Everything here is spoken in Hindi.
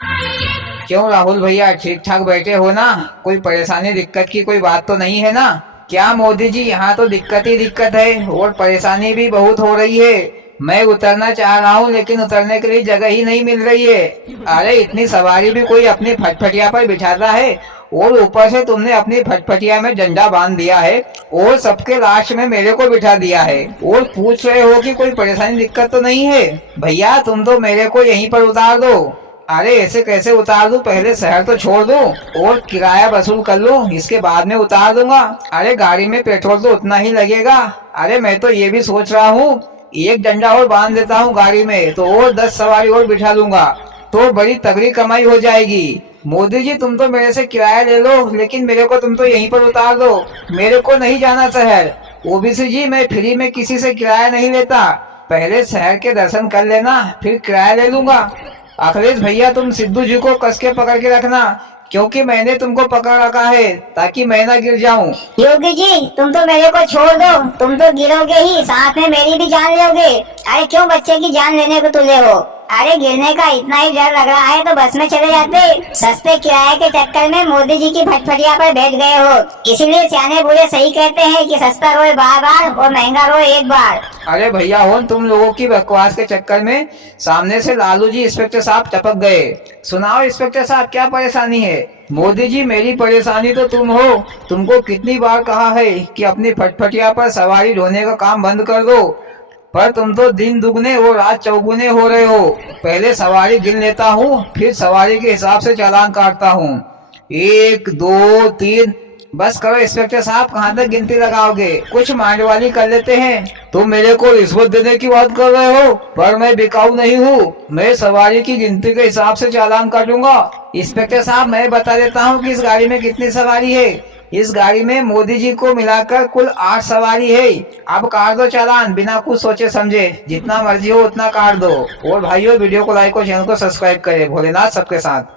क्यों राहुल भैया, ठीक ठाक बैठे हो ना? कोई परेशानी दिक्कत की कोई बात तो नहीं है ना? क्या मोदी जी, यहाँ तो दिक्कत ही दिक्कत है और परेशानी भी बहुत हो रही है। मैं उतरना चाह रहा हूँ लेकिन उतरने के लिए जगह ही नहीं मिल रही है। अरे इतनी सवारी भी कोई अपनी फटफटिया पर बिठाता है? और ऊपर से तुमने अपनी फटफटिया में डंडा बांध दिया है और सबके लास्ट में मेरे को बिठा दिया है और पूछ रहे हो कि कोई परेशानी दिक्कत तो नहीं है। भैया तुम तो मेरे को यहीं पर उतार दो। अरे ऐसे कैसे उतार दूं? पहले शहर तो छोड़ दूं और किराया वसूल कर लूं, इसके बाद में उतार दूंगा। अरे गाड़ी में पेट्रोल तो उतना ही लगेगा। अरे मैं तो ये भी सोच रहा हूँ, एक डंडा और बांध देता हूँ गाड़ी में तो और 10 सवारी और बिठा लूंगा, तो बड़ी तगड़ी कमाई हो जाएगी। मोदी जी तुम तो मेरे से किराया ले लो लेकिन मेरे को तुम तो यहीं पर उतार दो। मेरे को नहीं जाना शहर। ओबीसी जी मैं फ्री में किसी से किराया नहीं लेता। पहले शहर के दर्शन कर लेना फिर किराया ले लूंगा। अखिलेश भैया तुम सिद्धू जी को कस के पकड़ के रखना, क्योंकि मैंने तुमको पकड़ रखा है ताकि मैं ना गिर जाऊं। योगी जी तुम तो मेरे को छोड़ दो, तुम तो गिरोगे ही, साथ में मेरी भी जान लोगे। अरे क्यों बच्चे की जान लेने को तुले हो? अरे गिरने का इतना ही डर लग रहा है तो बस में चले जाते। सस्ते किराए के चक्कर में मोदी जी की फटफटिया पर बैठ गए हो। इसीलिए सियाने बूढ़े सही कहते हैं कि सस्ता रोए बार बार और महंगा रोए एक बार। अरे भैया हो, तुम लोगों की बकवास के चक्कर में सामने से लालू जी इंस्पेक्टर साहब टपक गए। सुनाओ इंस्पेक्टर साहब क्या परेशानी है? मोदी जी मेरी परेशानी तो तुम हो। तुमको कितनी बार कहा है कि अपनी फटफटिया पर सवारी ढोने का काम बंद कर दो, पर तुम तो दिन दुगने और रात चौगुने हो रहे हो। पहले सवारी गिन लेता हूँ फिर सवारी के हिसाब से चालान काटता हूँ। 1 2 3। बस करो इंस्पेक्टर साहब, कहाँ तक गिनती लगाओगे? कुछ मांड वाली कर लेते हैं। तुम मेरे को रिश्वत देने की बात कर रहे हो, पर मैं बिकाऊ नहीं हूँ। मैं सवारी की गिनती के हिसाब से चालान काटूंगा। इंस्पेक्टर साहब मैं बता देता हूँ कि इस गाड़ी में कितनी सवारी है। इस गाड़ी में मोदी जी को मिलाकर कुल 8 सवारी है। अब काट दो चालान बिना कुछ सोचे समझे, जितना मर्जी हो उतना काट दो। और भाइयों वीडियो को लाइक और चैनल को सब्सक्राइब करें। भोलेनाथ सबके साथ।